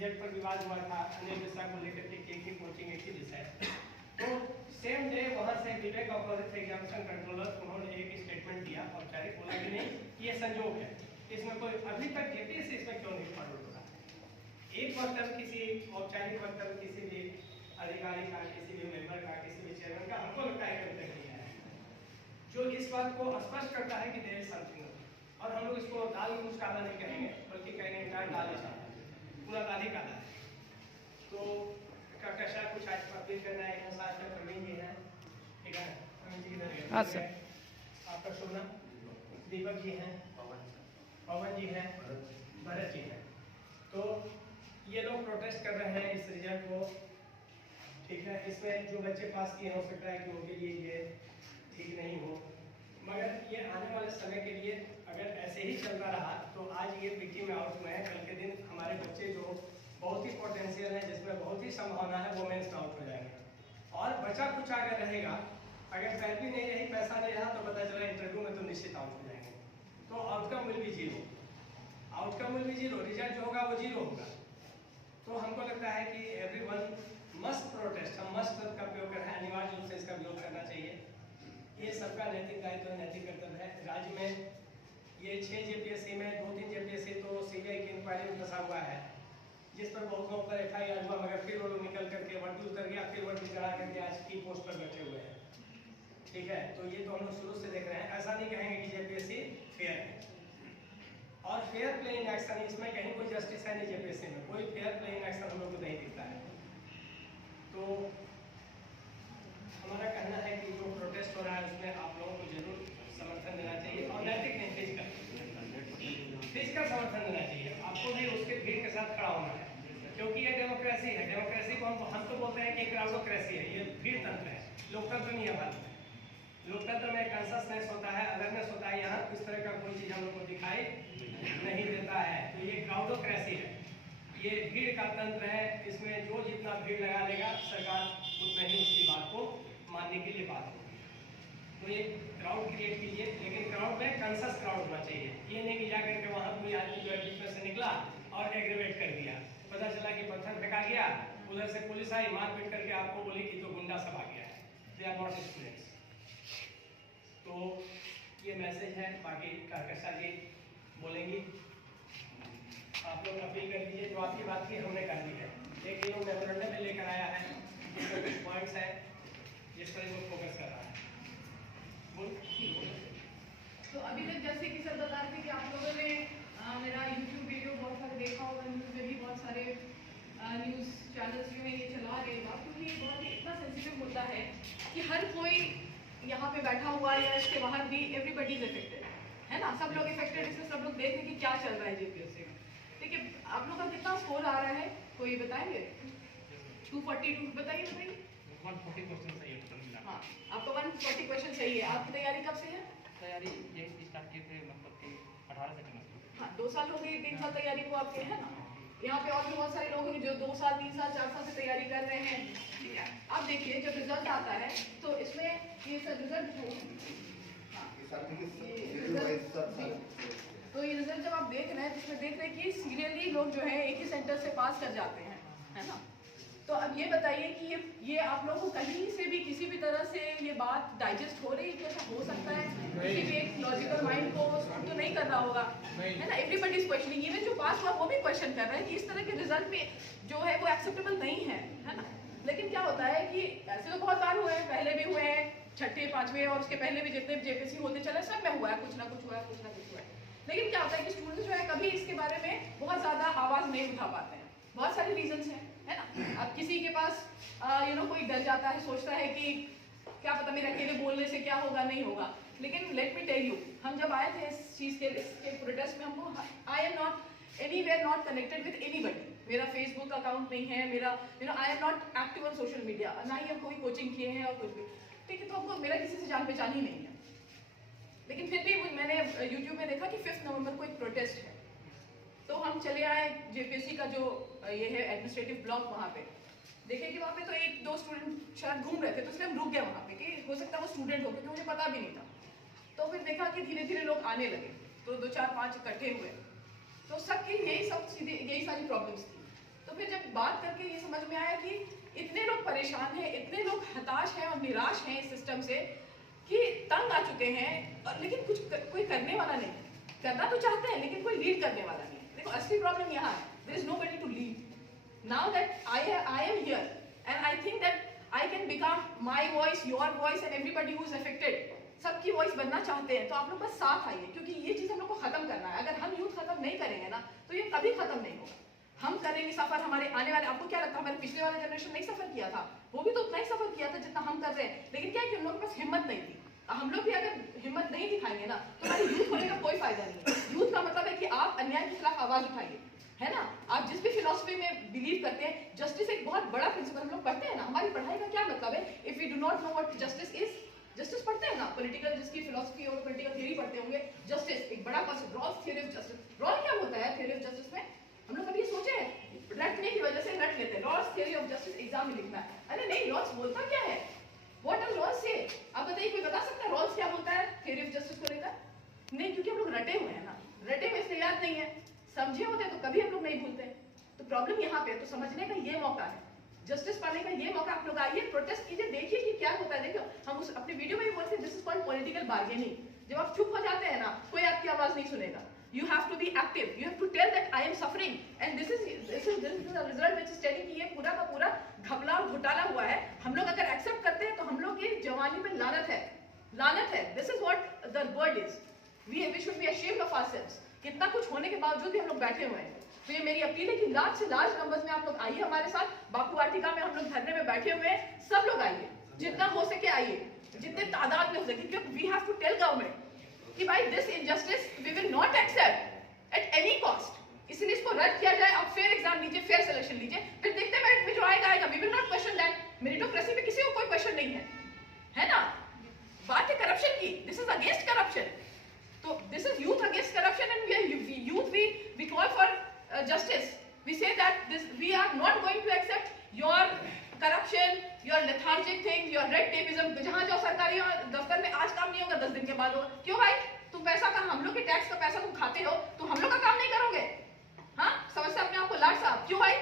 Result पर विवाद हुआ था अन्य दिशा को लेकर के एक ही कोचिंग एक ही दिशा है। तो सेम डे वहाँ से विवेक और प्रोजेक्ट एग्जामिनेशन कंट्रोलर उन्होंने एक स्टेटमेंट दिया औपचारिक, बोला कि नहीं ये संयोग है, इसमें कोई अभी तक जेपीएससी इसमें क्यों नहीं फॉलो हो रहा। एक वक्तव्य किसी औपचारिक वक्तव्य किसी भी अधिकारी का, किसी भी मेंबर का, किसी भी चेयरमैन का हमको लगता है कि नहीं है जो इस बात को स्पष्ट करता है कि देयर इज समथिंग। और हम लोग इसको दाल में कुछ काला नहीं कहेंगे, बल्कि कहेंगे दाल है, पूरा दाल ही काला है। तो कैसा कुछ आज अपील करना है, यहाँ साथ में प्रवीण जी हैं, ठीक है, प्रवीण जी इधर है, आपका शुभ नाम, दीपक जी हैं, पवन जी हैं, भरत जी हैं। तो ये लोग प्रोटेस्ट कर रहे हैं इस रिजल्ट को, ठीक है। इसमें जो बच्चे पास किए हो सकता है कि उनके लिए ये ठीक नहीं हो, मगर ये आने वाले समय के लिए अगर ऐसे ही चलता रहा तो आज ये पीटी में आउट में है, कल के दिन हमारे बच्चे जो बहुत ही पोटेंशियल है, जिसमें बहुत ही संभावना है, वो मेंस आउट हो जाएंगे। और बचा कुछ अगर रहेगा, अगर पैरवी नहीं रही, पैसा नहीं रहा, तो पता चला इंटरव्यू में तो निश्चित आउट हो जाएंगे। तो outcome will be zero, outcome will be zero, result जो होगा वो जीरो होगा। तो हमको लगता है कि एवरीवन मस्ट प्रोटेस्ट, हम मस्ट शब्द का प्रयोग कर रहे हैं, अनिवार्य रूप से इसका प्रयोग करना चाहिए। ये सबका नैतिक दायित्व, नैतिक कर्तव्य है। राज्य में ये 6 जेपीएससी में 2-3 जेपीएससी तो सीबीआई की इंक्वायरी में फंसा हुआ है, जिस पर बहुत लोगों पर FIR हुआ, मगर फिर वो लोग निकल करके वर्दी उतर गया, फिर वर्दी चढ़ा करके आज की पोस्ट पर बैठे हुए हैं, ठीक है। तो ये तो हम लोग शुरू से देख रहे हैं, ऐसा नहीं कहेंगे कि जेपीएससी फेयर है। और फेयर प्लेइंग एक्शन, इसमें कहीं कोई जस्टिस है नहीं, जेपीएससी में कोई फेयर प्लेइंग एक्शन हम लोग को नहीं दिखता है। तो हमारा कहना है कि जो प्रोटेस्ट हो रहा है उसमें आप लोगों को जरूर समर्थन देना चाहिए, और नैतिक नहीं, फिजिकल समर्थन देना चाहिए। आपको भी उसके भीड़ के साथ खड़ा होना है, क्योंकि ये डेमोक्रेसी है। डेमोक्रेसी को हम तो बोलते हैं कि क्राउडोक्रेसी है, ये भीड़ तंत्र है, लोकतंत्र नहीं है भारत में। लोकतंत्र में कंससनेस होता है, अवेयरनेस होता है, यहाँ इस तरह का कोई चीज़ हम लोग को दिखाई नहीं देता है। तो ये क्राउडोक्रेसी है, ये भीड़ का तंत्र है। इसमें जो जितना भीड़ लगा लेगा सरकार उतना ही उसकी बात को मानने के लिए बात होगी। तो ये क्राउड क्रिएट कीजिए, लेकिन क्राउड में कंसस क्राउड होना चाहिए। ये नहीं कि जाकर के वहाँ कोई आदमी जो है बीच में से निकला और एग्रीवेट कर दिया, पता चला कि पत्थर फेंका गया, उधर से पुलिस आई, मारपीट करके आपको बोली कि तो गुंडा सब आ गया है। They are not students. तो ये मैसेज है, बाकी कहकशा जी बोलेंगी, आप लोग अपील कर दीजिए। जो आपकी बात की हमने कर दी है, एक लोग मेमोरेंडम में लेकर आया है, जिसमें कुछ पॉइंट्स है जिस पर लोग फोकस कर रहा है। तो अभी तक जैसे कि सर बता रहे थे कि आप लोगों ने मेरा यूट्यूब वीडियो बहुत सारे देखा होगा, न्यूज़ में भी बहुत सारे न्यूज़ चैनल्स जो है ये चला रहे हैं, क्योंकि ये बहुत ही इतना सेंसिटिव मुद्दा है कि हर कोई यहाँ पे बैठा हुआ है या इसके बाहर भी एवरीबडी इज इफेक्टेड है ना, सब लोग इफेक्टेड। इसमें सब लोग देख रहे हैं कि क्या चल रहा है जेपीएससी में। ठीक है, आप लोग का कितना स्कोर आ रहा है, कोई बताएंगे? 242 बताइए 140 क्वेश्चन सही है। हाँ, आपका 140 क्वेश्चन सही है। आपकी तैयारी कब से है? तैयारी ये स्टार्ट किए थे मतलब कि 18 से करना। हाँ, 2 साल हो गए, 3 साल तैयारी को आपके, है ना। यहाँ पे और भी बहुत सारे लोग हैं जो 2 साल 3 साल 4 साल से तैयारी कर रहे हैं। ठीक है, अब देखिए जब रिजल्ट आता है तो इसमें ये सब रिजल्ट तो ये रिजल्ट जब आप देख रहे हैं तो इसमें देख रहे हैं कि सीरियली लोग जो है एक ही सेंटर से पास कर जाते हैं, है ना। तो अब ये बताइए कि ये आप लोगों को कहीं से भी किसी भी तरह से ये बात डाइजेस्ट हो रही है कि ऐसा हो सकता है? किसी भी एक लॉजिकल माइंड को तो नहीं कर रहा होगा, है ना। एवरीबडी इज क्वेश्चनिंग, इवन जो पास हुआ वो भी क्वेश्चन कर रहे हैं कि इस तरह के रिजल्ट में जो है वो एक्सेप्टेबल नहीं है ना। लेकिन क्या होता है कि ऐसे तो बहुत बार हुए हैं, पहले भी हुए हैं, छठे 5वें और उसके पहले भी जितने जेपीएससी होते चले सब में हुआ है, कुछ ना कुछ हुआ है, कुछ ना कुछ हुआ है। लेकिन क्या होता है कि स्टूडेंट्स जो है कभी इसके बारे में बहुत ज़्यादा आवाज़ नहीं उठा पाते हैं। बहुत सारे रीजंस हैं, है ना। अब किसी के पास कोई डर जाता है, सोचता है कि क्या पता मेरे अकेले बोलने से क्या होगा, नहीं होगा। लेकिन लेट मी टेल यू, हम जब आए थे इस चीज़ के प्रोटेस्ट में, हमको I am not anywhere not connected with anybody. मेरा फेसबुक अकाउंट नहीं है, मेरा I am not active on social media, ना ही हम कोई कोचिंग किए हैं और कुछ भी। ठीक है, तो हमको मेरा किसी से जान पहचान ही नहीं है। लेकिन फिर भी मैंने यूट्यूब में देखा कि 5 नवंबर को एक प्रोटेस्ट है, तो हम चले आए जेपीएससी का जो ये है एडमिनिस्ट्रेटिव ब्लॉक, वहाँ पे देखे कि वहाँ पे तो 1-2 स्टूडेंट शायद घूम रहे थे, तो इसलिए हम रुक गए वहाँ पे कि हो सकता है वो स्टूडेंट हो, क्योंकि मुझे पता भी नहीं था। तो फिर देखा कि धीरे धीरे लोग आने लगे, तो 2 4 5 इकट्ठे हुए, तो सबकी यही सारी प्रॉब्लम्स थी। तो फिर जब बात करके ये समझ में आया कि इतने लोग परेशान हैं, इतने लोग हताश हैं और निराश हैं इस सिस्टम से कि तंग आ चुके हैं, और लेकिन कोई करने वाला नहीं है। करना तो चाहते हैं लेकिन कोई लीड करने वाला नहीं है। देखो असली प्रॉब्लम यहाँ है, there is nobody to lead. Now that I am here and I think that I can become my voice, your voice and everybody who is affected, सबकी वॉइस बनना चाहते हैं। तो आप लोग बस साथ आइए, क्योंकि ये चीज हम लोग को खत्म करना है। अगर हम यूथ खत्म नहीं करेंगे ना तो ये कभी खत्म नहीं होगा। हम करेंगे सफर, हमारे आने वाले, आपको क्या लगता है हमारे पिछले वाला जनरेशन नहीं सफर किया था? वो भी तो उतना ही सफर किया था जितना हम कर रहे हैं, लेकिन क्या है कि उन लोगों के पास हिम्मत नहीं थी। हम लोग भी अगर हिम्मत नहीं दिखाएंगे ना तो हमारी यूथ होने का कोई फायदा नहीं है। यूथ का मतलब है कि आप अन्याय के खिलाफ आवाज उठाइए, है ना। आप जिस भी फिलोसफी में बिलीव करते हैं, जस्टिस एक बहुत बड़ा प्रिंसिपल हम लोग पढ़ते हैं ना। हमारी पढ़ाई का क्या मतलब है? If we do not know what justice is, justice पढ़ते हैं ना, पॉलिटिकल जिसकी फिलोसफी और पॉलिटिकल थ्योरी पढ़ते होंगे, जस्टिस एक बड़ा concept, Rawls theory of justice. Rawl क्या होता है थ्योरी ऑफ जस्टिस में? हम लोग कभी सोचे हैं? रटने की वजह से रट लेते हैं, Rawls theory of justice exam में लिखना है। अरे नहीं, रॉल्स बोलता क्या है? व्हाट डज रॉल्स से? आप बताइए, कोई बता सकता है रॉल्स क्या बोलता है थ्योरी ऑफ जस्टिस को लेकर? नहीं, क्योंकि हम लोग रटे हुए हैं ना, रटे हुए इसलिए याद नहीं है। समझे होते तो कभी हम लोग नहीं भूलते। तो प्रॉब्लम यहाँ पे, तो समझने का ये मौका है, जस्टिस पाने का ये मौका। आप लोग आइए, प्रोटेस्ट कीजिए, देखिए कि क्या होता है। देखो, हम उस अपने वीडियो में भी बोलते हैं, this is called political bargaining. जब आप चुप हो जाते हैं ना, कोई आपकी आवाज नहीं सुनेगा। You have to be active. You have to tell that I am suffering, and this is the result which is telling कि ये पूरा का पूरा घपला और घोटाला हुआ है। हम लोग अगर एक्सेप्ट करते हैं तो हम लोग की जवानी पे लानत है, लानत है। This is what the word is. We should be ashamed of ourselves. कितना कुछ होने के बावजूद भी हम लोग बैठे हुए हैं। तो ये मेरी अपील है कि लार्ज से लार्ज नंबर्स में आप लोग आइए हमारे साथ। बापू वाटिका में हम लोग धरने में बैठे हुए हैं, सब लोग आइए, जितना हो सके आइए, जितने तादाद में हो सके, क्योंकि we have to tell government कि भाई this injustice we will not accept at any cost. इसलिए इसको रद्द किया जाए। आप फेयर एग्जाम लीजिए, फेयर सिलेक्शन लीजिए, फिर देखते हैं मेरिट में जो आएगा आएगा। We will not question that. Meritocracy में किसी को कोई क्वेश्चन नहीं है ना। बात है करप्शन की, दिस इज अगेंस्ट करप्शन। तो this is youth against corruption and we call for justice. We say that this we are not going to accept your corruption, your lethargic thing, your red tapism. जहां जाओ सरकारी दफ्तर में, आज काम नहीं होगा 10 दिन के बाद होगा। क्यों भाई? तुम पैसा का, हम लोग के टैक्स का पैसा तुम खाते हो, तो हम लोग का काम नहीं करोगे? हाँ, समझते अपने आप को लाट साहब? क्यों भाई?